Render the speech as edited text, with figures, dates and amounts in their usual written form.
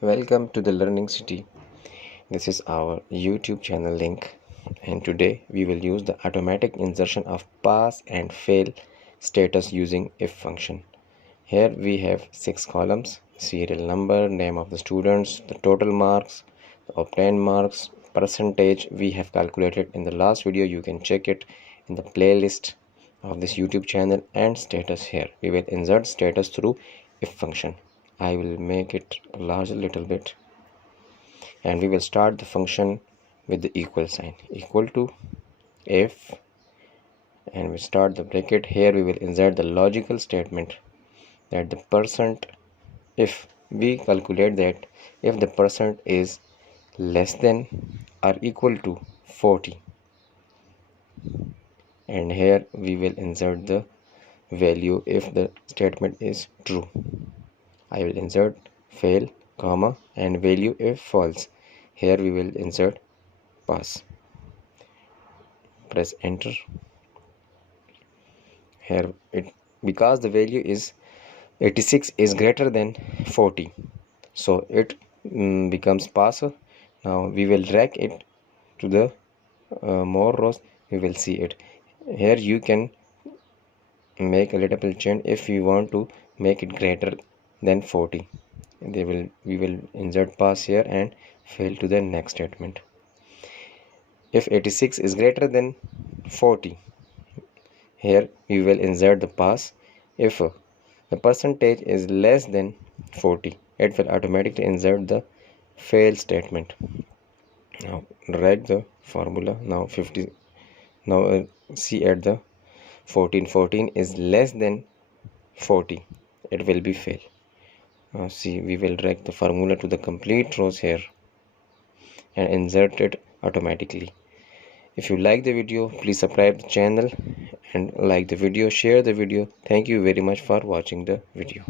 Welcome to the Learning City. This is our YouTube channel link, and today we will use the automatic insertion of pass and fail status using if function. Here we have 6 columns: serial number, name of the students, the total marks, the obtained marks, percentage we have calculated in the last video. You can check it in the playlist of this YouTube channel, and status. Here we will insert status through if function. I will make it large a little bit, and we will start the function with the equal sign, equal to if, and we start the bracket. Here we will insert the logical statement that the percent, if we calculate that if the percent is less than or equal to 40, and here we will insert the value if the statement is true. I will insert fail, comma, and value if false. Here we will insert pass. Press enter. Here because the value is 86 is greater than 40, so it becomes pass. Now we will drag it to the more rows. We will see it. Here you can make a little change if you want to make it greater than 40. We will insert pass here and fail to the next statement. If 86 is greater than 40, here we will insert the pass. If the percentage is less than 40, it will automatically insert the fail statement. Now write the formula. Now 50. Now see at the 14 is less than 40, it will be fail. See, we will drag the formula to the complete rows here and insert it automatically. If you like the video, please subscribe the channel and like the video, share the video. Thank you very much for watching the video.